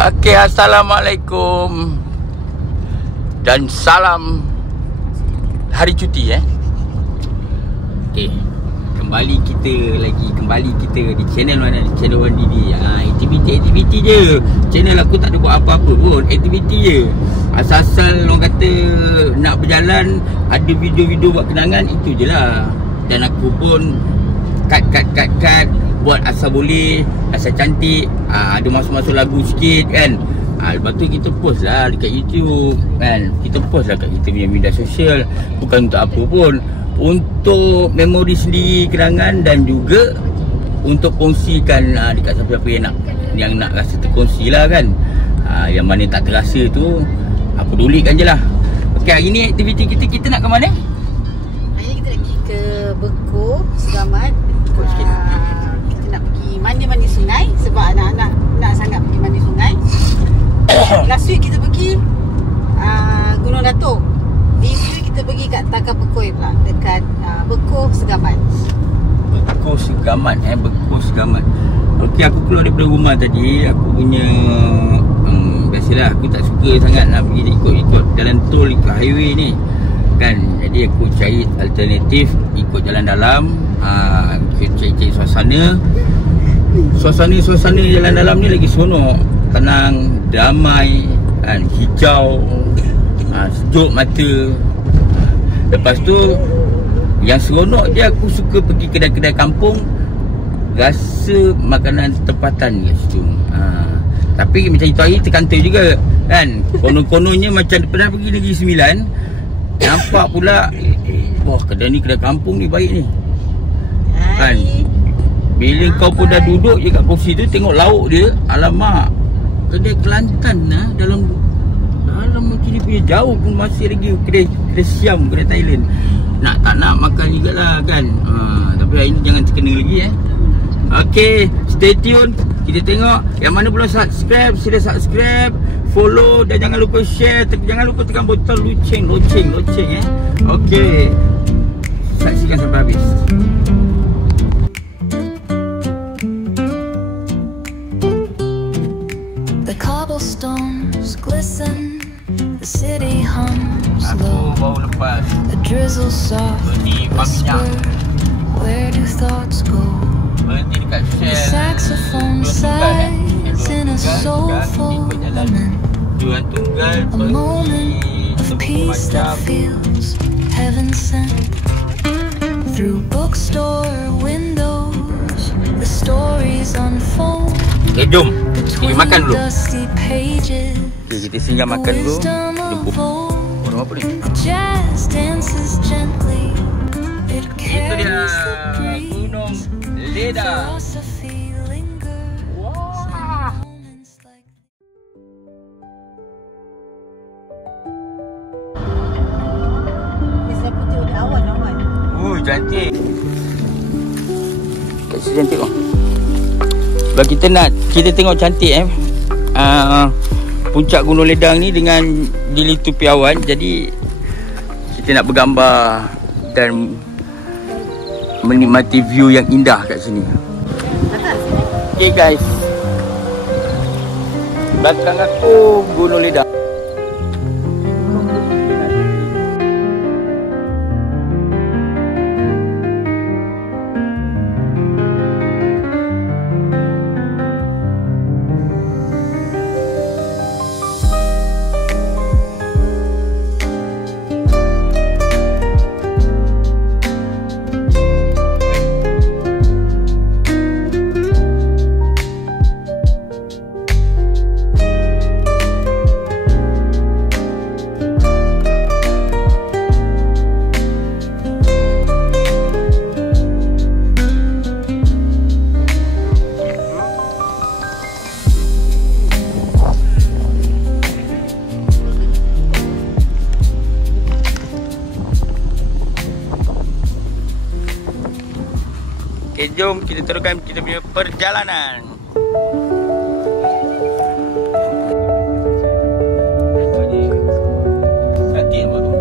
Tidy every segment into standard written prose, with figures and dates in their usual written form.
Okey, Assalamualaikum dan salam hari cuti Okey, kembali kita di channel mana? Channel Wan Didi. Aktiviti je. Channel aku tak ada buat apa-apa pun, aktiviti je. Asal-asal orang kata nak berjalan, ada video-video buat kenangan, itu je lah. Dan aku pun cut buat asal boleh, asal cantik, ada masuk-masuk lagu sikit kan. Lepas tu kita post lah dekat YouTube kan. Kita post lah kat kita punya media sosial. Bukan untuk apa pun, untuk memori sendiri, kenangan, dan juga untuk kongsikan dekat siapa-siapa yang nak rasa terkongsi lah kan. Yang mana tak terasa tu, pedulikan je lah. Okey, hari ni aktiviti kita nak ke mana? Hari ni kita nak pergi ke Beko, Segamat. Kita nak pergi mandi sungai sebab anak-anak nak sangat pergi mandi sungai. Last week kita pergi Gunung Datuk. This week kita pergi kat Takar Pekoi pula, dekat Beko, Segamat. Beko Segamat. Okey, aku keluar daripada rumah tadi. Aku punya biasalah aku tak suka sangat nak pergi ikut jalan tol, ikut highway ni kan. Jadi aku cari alternatif, ikut jalan dalam. Cari suasana jalan dalam ni lagi seronok, tenang, damai kan, hijau, sejuk mata. Lepas tu yang seronok je, aku suka pergi kedai-kedai kampung, rasa makanan tempatan kat situ. Tapi macam itu hari terkantil juga kan. Konon-kononnya macam pernah pergi Negeri Sembilan, nampak pula wah, kedai ni, kedai kampung ni baik ni kan. Bila kau pun dah duduk je kat kursi tu, tengok lauk dia, alamak, kedai Kelantan lah. Dalam macam ni punya jauh pun masih lagi kedai Siam, kedai Thailand. Tak nak makan jugalah kan. Tapi hari ni jangan terkena lagi Okey, stay tune. Kita tengok. Yang mana belum subscribe, sila subscribe, follow, dan jangan lupa share. Jangan lupa tekan butang loceng Okey, saksikan sampai habis. The cobblestones glisten, the city hums low. A drizzle soft whisper, where do thoughts go? The saxophone sighs in a soulful lament, a moment of peace that feels heaven sent. Through bookstore windows, the stories unfold. Jom, pergi makan dulu. Kita singgah makan dulu. Orang apa ni? Itu dia Gunung Leda. Wah. Biasa putih ada awan. Cantik. Kat sini cantik Sebab kita tengok cantik puncak Gunung Ledang ni dengan dilitupi awan. Jadi kita nak bergambar dan menikmati view yang indah kat sini. Okay guys, belakang aku Gunung Ledang. Okay, jom kita teruskan kita punya perjalanan. Cantik apa tu?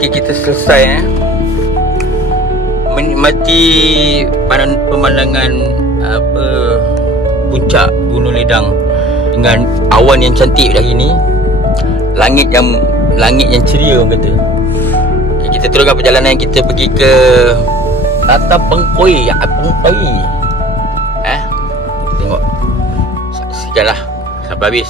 Okey, kita selesai menikmati pemandangan puncak Gunung Ledang dengan awan yang cantik hari ni, langit yang ceria orang kata. Okay, kita teruskan perjalanan kita pergi ke Tata Pengkoi. Tengok saksikanlah sampai habis.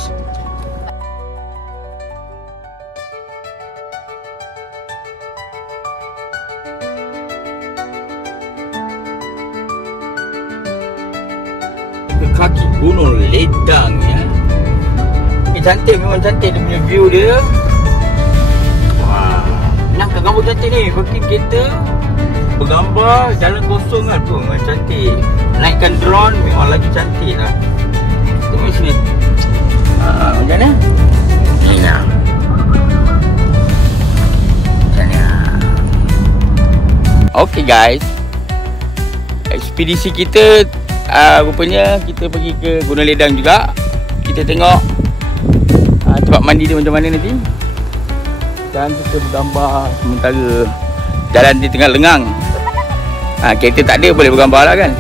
Kaki Gunung Ledang ya. Cantik, memang cantik dia punya view dia. Wah, nakkan gambar cantik ni. Pergi kereta bergambar jalan kosong kan tu, memang cantik. Naikkan drone memang lagi cantik lah. Tengok sini. Macam mana? Ni lah. Macam ni lah. Okay guys, ekspedisi kita rupanya kita pergi ke Gunung Ledang juga. Kita tengok tempat mandi dia macam mana nanti. Dan kita bergambar sementara jalan di tengah lengang. Kereta tak ada, boleh bergambar lah kan.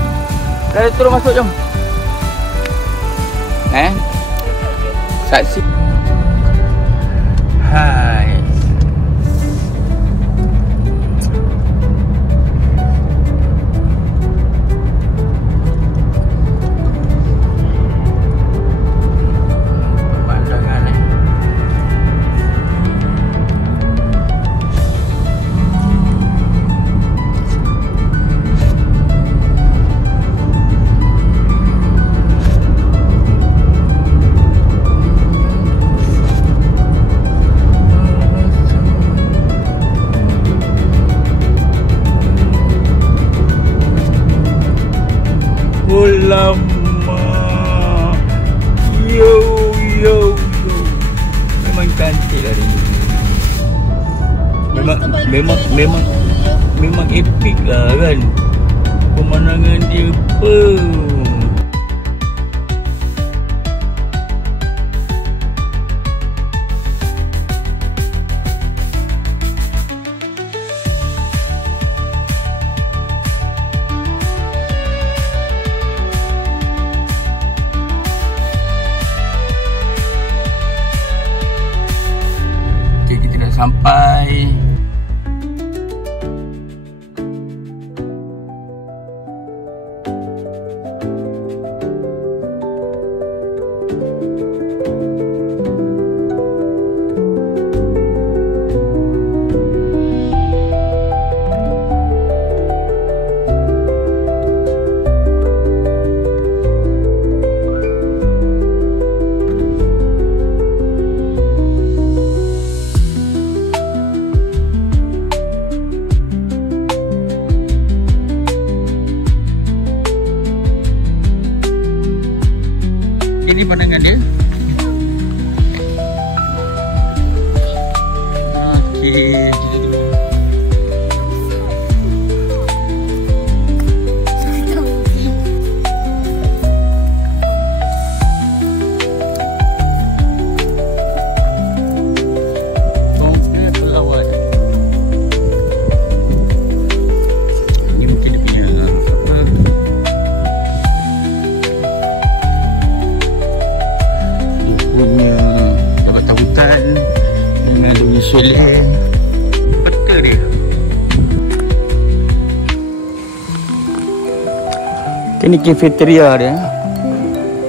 Dah terus masuk, jom. Saksi. Hai. Lama. Yo. Memang cantik lah ni. Memang epic lah kan. Pemandangan dia sampai. Ini pandangan dia. Okey. Chalet peta dia. Ini cafeteria dia.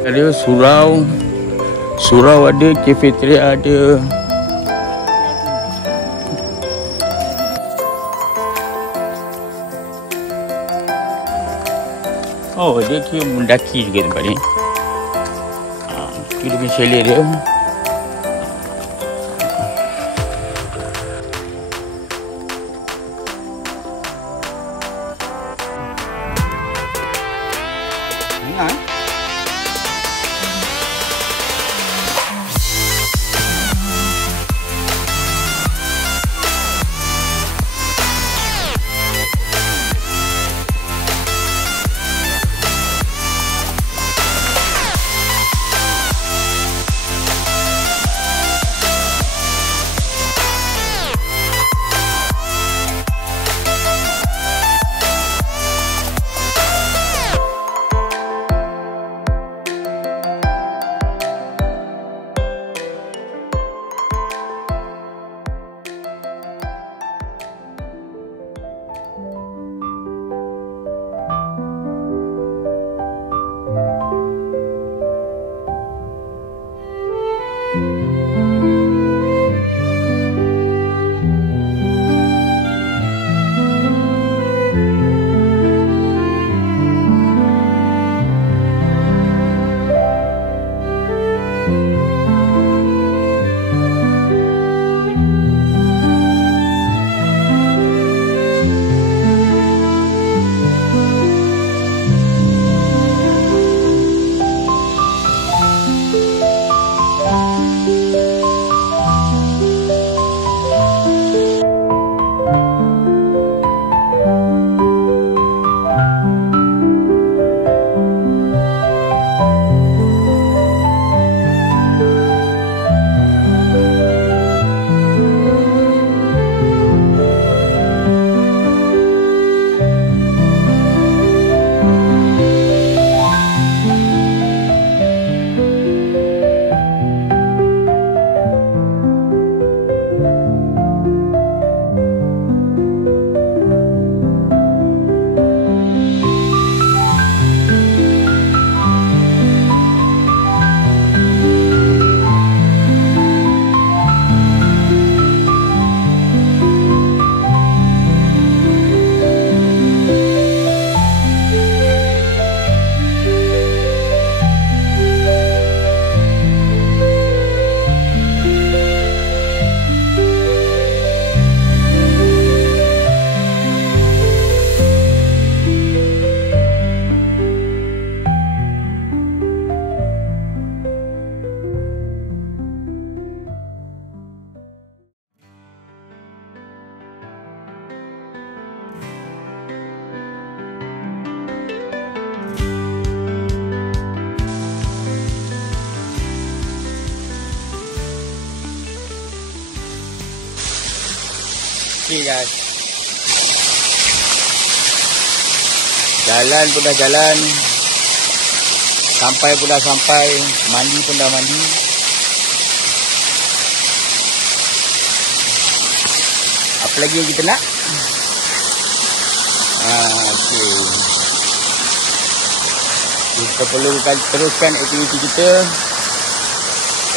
Ada surau ada, cafeteria ada. Oh, dia kira mendaki juga tempat ni. Dia punya chalet dia. Okey guys. Jalan pun dah jalan. Sampai pun dah sampai. Mandi pun dah mandi. Apa lagi yang kita nak? Okey. Kita perlu teruskan aktiviti kita.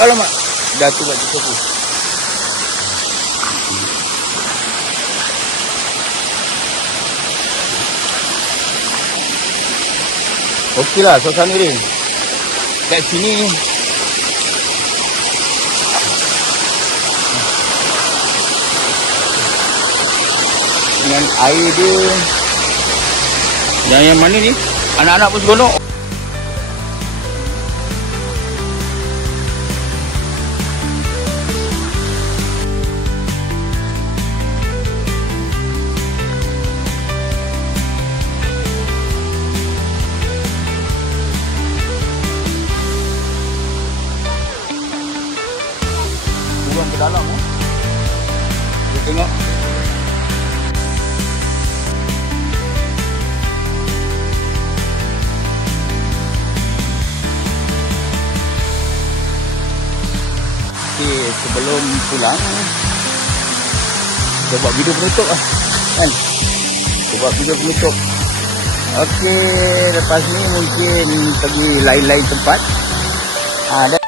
Alamak, dah tu buat cukup tu. Okeylah suasana dia. Kat sini dengan air dia. Yang mana ni? Anak-anak pun seronok. Turun ke dalam Kita tengok. Okey, sebelum pulang kita buat video penutup lah kan. Kita buat video penutup. Okey, lepas ni mungkin pergi lain-lain tempat. Dan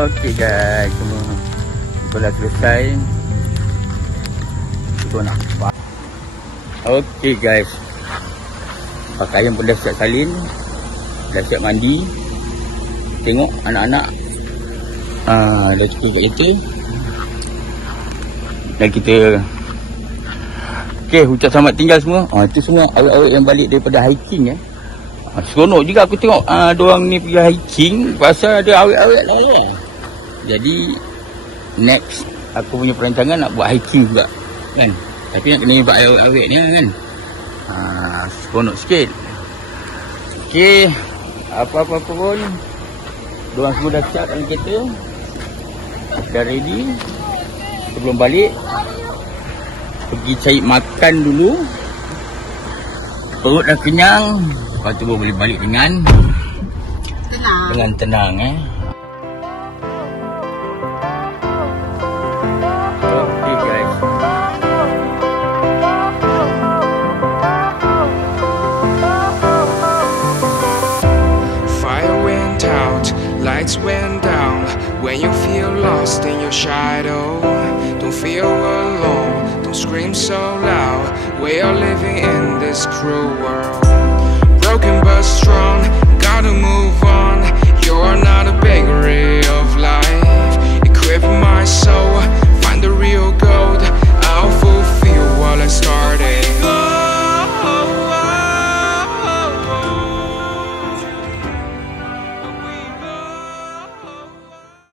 okey guys, semua telah selesai. Kita nak buat. Okey guys, pakaian pun dah siap salin, dah siap mandi. Tengok anak-anak dah cukup kat kita. Dan kita okey, ucap selamat tinggal semua. Itu semua awet-awet yang balik daripada hiking seronok juga aku tengok diorang ni pergi hiking pasal ada awet-awet lah. Jadi next aku punya perancangan nak buat hiking juga kan. Tapi nak kena buat awet-awet ni kan. Seronok sikit. Okey, apa-apa pun diorang semua dah siap dalam kereta. Dah ready. Sebelum balik pergi cari makan dulu. Perut dah kenyang. Lepas tu boleh balik dengan tenang Okay guys. Fire went out, lights went down. When you feel lost in your shadow, don't feel alone, don't scream so loud. We are living in this cruel world.